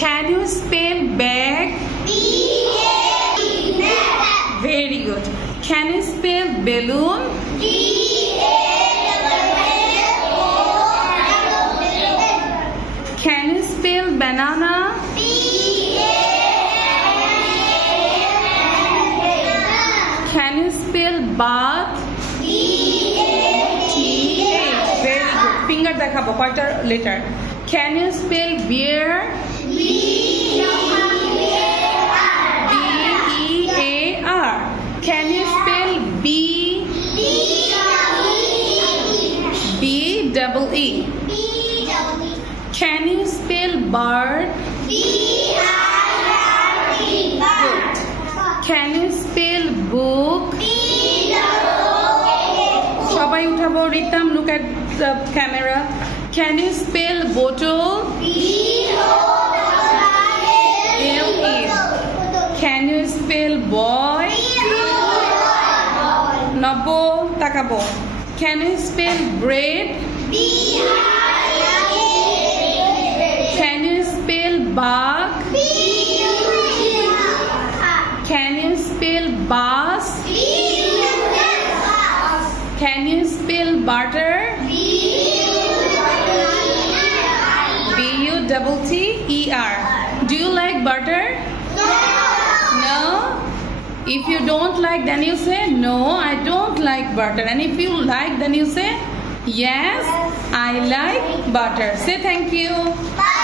Can you spell bag? B-A-G. Very good. Can you spell balloon? B-A-L-L-O-O-N. Can you spell banana? B-A-N-A-N. Can you spell bath? B-A-T-H. Very good. Finger দেখাবো কয়টা letter? Can you spell beer? B-E-A-R. B-E-A-R. Can you spell B? B-double-E. B-double-E. Can you spell bird? B-I-R-D. Good. Can you spell book? B-double-O-O-K. সবাই উঠাবো Ritam, look at the camera. Can you spell bottle? B-O-T-T-L-E. Can you spell boy? Nabo takabo. Can you spell bread? B-I-R-D. Can you spell bug? Can you spell bus? Can you spell butter? B-U-T-T-E-R. Do you like butter? No? If you don't like, then you say, no, I don't like butter. And if you like, then you say, yes, I like butter. Say thank you. Bye.